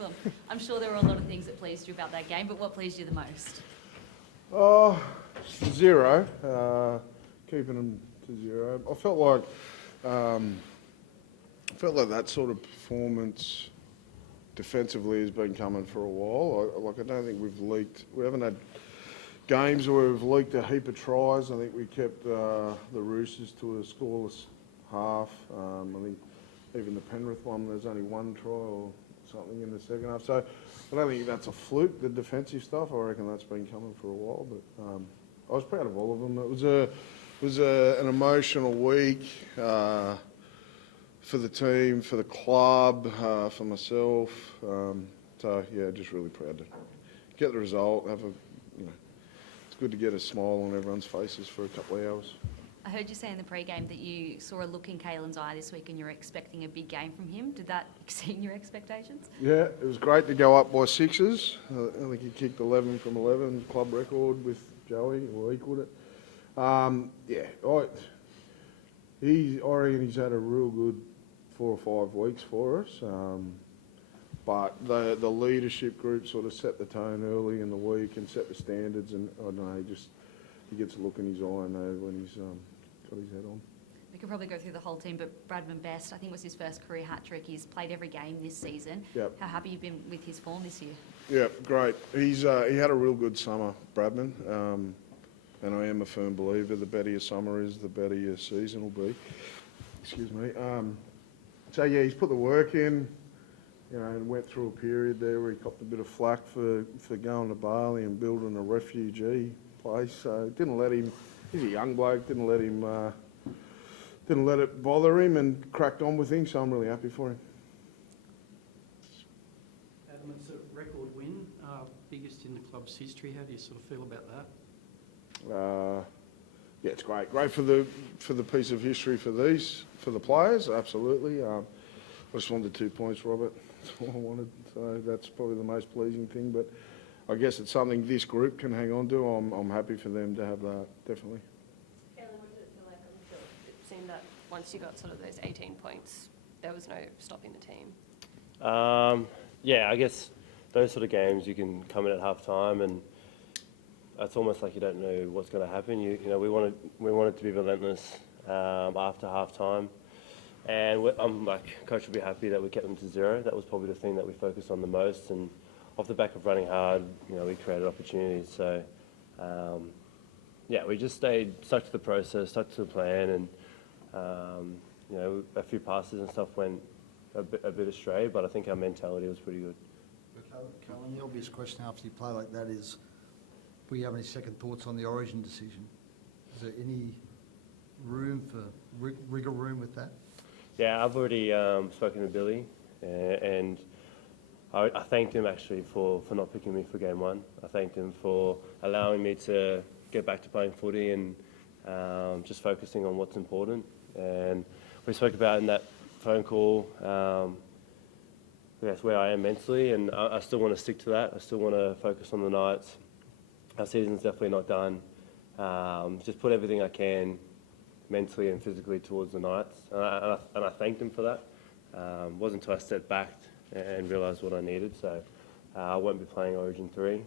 Well, I'm sure there were a lot of things that pleased you about that game, but what pleased you the most? Oh, 0. Keeping them to 0. I felt like that sort of performance defensively has been coming for a while. I don't think we've leaked. We haven't had games where we've leaked a heap of tries. I think we kept the Roosters to a scoreless half. I think even the Penrith one, there's only one try or something in the second half. So I don't think that's a fluke, the defensive stuff. I reckon that's been coming for a while. But I was proud of all of them. It was an emotional week for the team, for the club, for myself. So yeah, just really proud to get the result. It's good to get a smile on everyone's faces for a couple of hours. I heard you say in the pre-game that you saw a look in Caelan's eye this week and you're expecting a big game from him. Did that exceed your expectations? Yeah, it was great to go up by 6s. I think he kicked 11 from 11, club record with Joey, or equalled it. I reckon he's had a real good 4 or 5 weeks for us. But the leadership group sort of set the tone early in the week and set the standards, and I don't know, he gets a look in his eye now when he's got his head on. We could probably go through the whole team, but Bradman Best, I think, was his first career hat-trick. He's played every game this season. Yep. How happy you've been with his form this year? Yeah, great. He had a real good summer, Bradman, and I am a firm believer the better your summer is, the better your season will be. Excuse me. So yeah, he's put the work in, and went through a period there where he copped a bit of flack for going to Bali and building a refugee place. So didn't let him. He's a young bloke. Didn't let it bother him, and cracked on with things. So I'm really happy for him. Adam, it's a record win, biggest in the club's history. How do you sort of feel about that? Yeah, it's great. Great for the piece of history for the players. Absolutely. I just wanted 2 points, Robert. That's all I wanted. So that's probably the most pleasing thing. But I guess it's something this group can hang on to. I'm happy for them to have that, definitely. Kaylin, what did it feel like on the field? It seemed that once you got sort of those 18 points, there was no stopping the team. Yeah, I guess those sort of games you can come in at half time and it's almost like you don't know what's going to happen. You know, we wanted to be relentless after half time, and I'm like, coach will be happy that we kept them to 0. That was probably the thing that we focused on the most, and off the back of running hard, we created opportunities. So yeah, we just stuck to the process, stuck to the plan, and a few passes and stuff went a bit astray, but I think our mentality was pretty good. Colin, the obvious question after you play like that is, do you have any second thoughts on the Origin decision? Is there any room for wriggle room with that? Yeah, I've already spoken to Billy, and I thanked him actually for not picking me for game 1. I thanked him for allowing me to get back to playing footy and just focusing on what's important. And we spoke about in that phone call, that's where I am mentally, and I still want to stick to that. I still want to focus on the Knights. Our season's definitely not done. Just put everything I can mentally and physically towards the Knights, and I thanked him for that. It wasn't until I stepped back and realised what I needed, so I won't be playing Origin 3.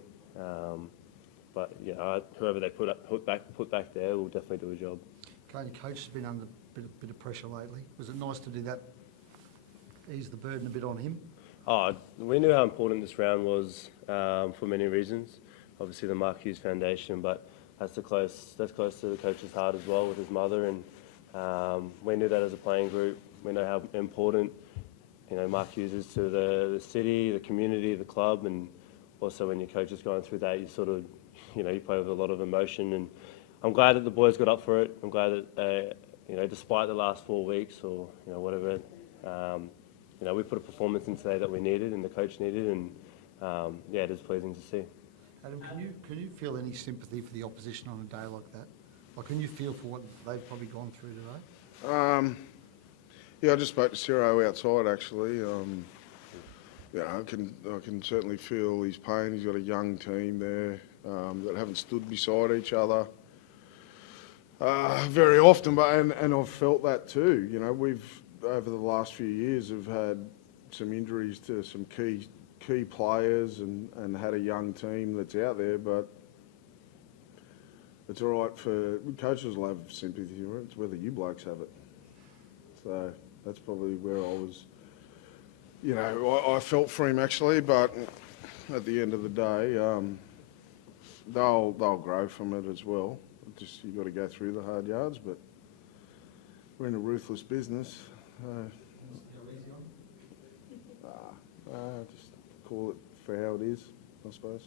But whoever they put back there will definitely do a job. Okay, the coach has been under a bit of pressure lately. Was it nice to do that, ease the burden a bit on him? Oh, we knew how important this round was for many reasons. Obviously the Mark Hughes Foundation, but that's close to the coach's heart as well with his mother, and we knew that as a playing group. We know how important Mark Hughes is to the city, the community, the club, and also when your coach is going through that, you sort of you play with a lot of emotion. And I'm glad that the boys got up for it. I'm glad that despite the last 4 weeks or whatever, we put a performance in today that we needed and the coach needed, and it is pleasing to see. Adam, can you feel any sympathy for the opposition on a day like that? Like, can you feel for what they've probably gone through today? Yeah, I just spoke to Ciro outside actually. I can certainly feel his pain. He's got a young team there that haven't stood beside each other very often, and I've felt that too. We've over the last few years have had some injuries to some key players and had a young team that's out there, but it's all right for coaches will have sympathy for it. It's whether you blokes have it. So that's probably where I was. You know, I felt for him actually, but at the end of the day, they'll grow from it as well. Just you got to go through the hard yards, but we're in a ruthless business. Just call it for how it is, I suppose.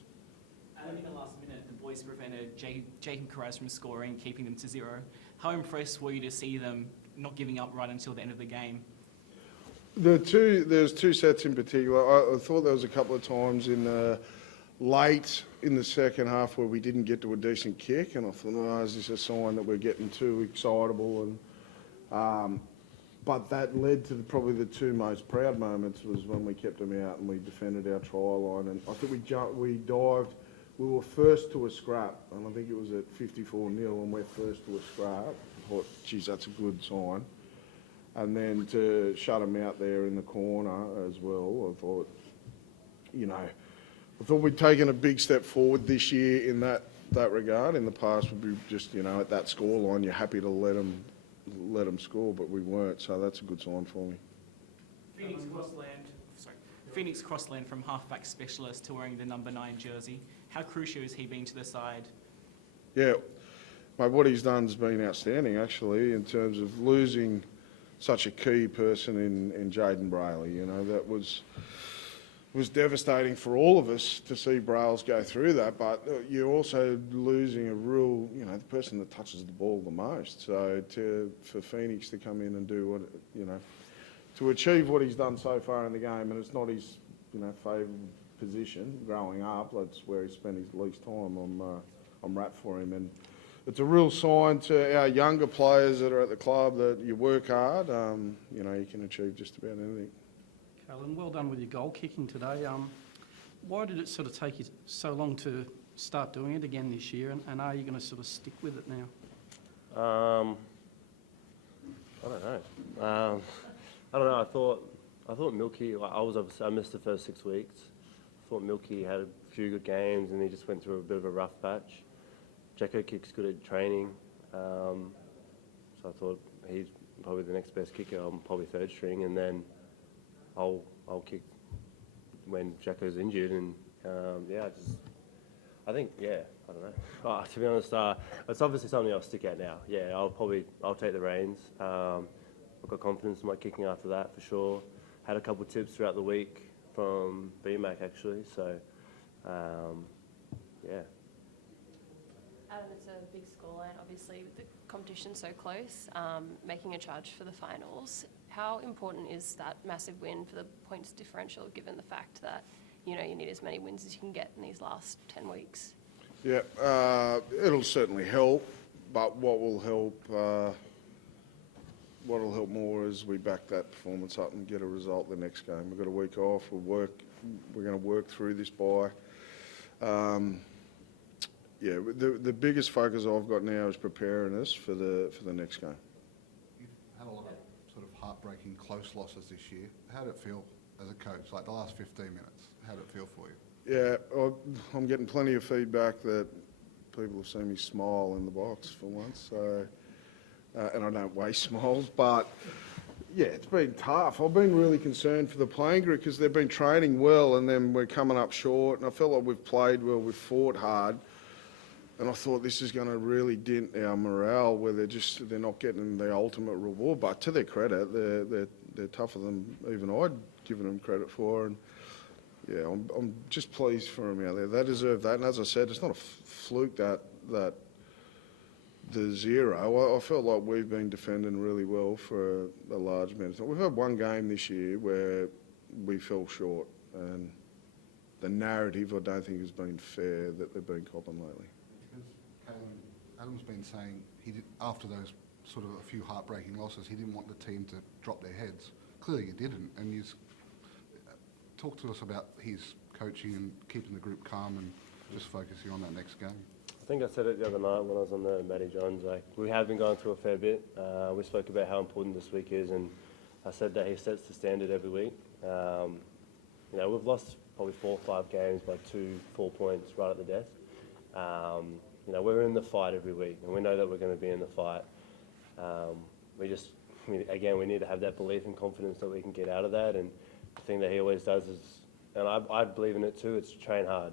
In the last minute, the boys prevented Jacob Carras from scoring, keeping them to 0. How impressed were you to see them not giving up right until the end of the game? There's two sets in particular. I thought there was a couple of times late in the second half where we didn't get to a decent kick, and I thought, oh, is this a sign that we're getting too excitable? And but that led to probably the two most proud moments was when we kept them out and we defended our try line. And I think we dived. We were first to a scrap, and I think it was at 54-0, and we're first to a scrap. I thought, geez, that's a good sign. And then to shut them out there in the corner as well, I thought, you know, I thought we'd taken a big step forward this year in that regard. In the past, we'd be just, you know, at that scoreline, you're happy to let them score, but we weren't, so that's a good sign for me. Phoenix Crossland from halfback specialist to wearing the number 9 jersey. How crucial has he been to the side? Yeah, mate, what he's done has been outstanding, actually, in terms of losing such a key person in Jaden Brayley. You know, that was devastating for all of us to see Brails go through that, but you're also losing a real, you know, the person that touches the ball the most. So for Phoenix to come in and do what, you know, to achieve what he's done so far in the game, and it's not his, you know, favourite position growing up. That's where he spent his least time. I'm wrapped for him, and it's a real sign to our younger players that are at the club that you work hard. You know, you can achieve just about anything. Alan, well done with your goal kicking today. Why did it sort of take you so long to start doing it again this year, and are you going to sort of stick with it now? I don't know. I don't know. I thought Milky. I missed the first 6 weeks. I thought Milky had a few good games, and he just went through a bit of a rough patch. Jacko kicks good at training, so I thought he's probably the next best kicker. I'm probably third string, and then I'll kick when Jacko's injured, and I think I don't know. To be honest, it's obviously something I'll stick at now. Yeah, I'll take the reins. I've got confidence in my kicking after that for sure. Had a couple of tips throughout the week from BMAC actually, so yeah. Adam, it's a big scoreline, obviously, with the competition so close, making a charge for the finals. How important is that massive win for the points differential, given the fact that, you know, you need as many wins as you can get in these last 10 weeks? Yeah, it'll certainly help, but what will help more is we back that performance up and get a result the next game. We've got a week off. We're going to work through this bye. Yeah, the biggest focus I've got now is preparing us for the next game. You've had a lot of sort of heartbreaking close losses this year. How did it feel as a coach, like the last 15 minutes? How did it feel for you? Yeah, I'm getting plenty of feedback that people have seen me smile in the box for once. So, and I don't waste smiles, but yeah, it's been tough. I've been really concerned for the playing group because they've been training well, and then we're coming up short. And I felt like we've played well, we've fought hard. And I thought this is going to really dent our morale, where they're not getting the ultimate reward. But to their credit, they're tougher than even I'd given them credit for. And yeah, I'm just pleased for them out there. They deserve that. And as I said, it's not a fluke that the 0. I felt like we've been defending really well for a large amount of time. We've had one game this year where we fell short, and the narrative I don't think has been fair that they've been copping lately. Adam's been saying after those sort of a few heartbreaking losses, he didn't want the team to drop their heads. Clearly you didn't, and you talk to us about his coaching and keeping the group calm and just focusing on that next game. I think I said it the other night when I was on the Matty Johns. Like, we have been going through a fair bit. We spoke about how important this week is, and I said that he sets the standard every week. you know, we've lost probably 4 or 5 games by 4 points right at the death. You know, we're in the fight every week, and we know that we're going to be in the fight. We need to have that belief and confidence that we can get out of that. And the thing that he always does is, and I believe in it too, it's train hard.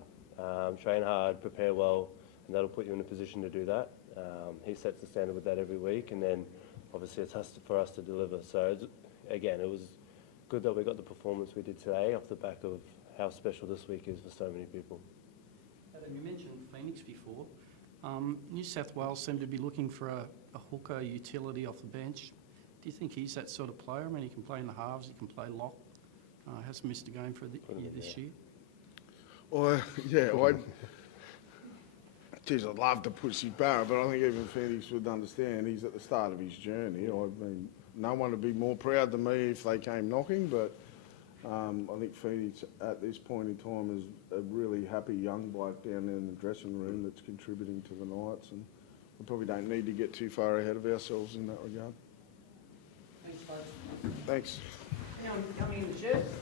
Train hard, prepare well, and that'll put you in a position to do that. He sets the standard with that every week, and then obviously it's for us to deliver. So again, it was good that we got the performance we did today off the back of how special this week is for so many people. Adam, you mentioned Phoenix before. New South Wales seem to be looking for a hooker utility off the bench. Do you think he's that sort of player? I mean, he can play in the halves, he can play lock. Hasn't missed a game for this year. Well, yeah, I'd love to push his Barra, but I think even Phoenix would understand he's at the start of his journey. I mean, no one would be more proud than me if they came knocking, but I think Phoenix at this point in time is a really happy young bloke down there in the dressing room that's contributing to the Knights, and we probably don't need to get too far ahead of ourselves in that regard. Thanks, folks. Thanks. Coming in the shed.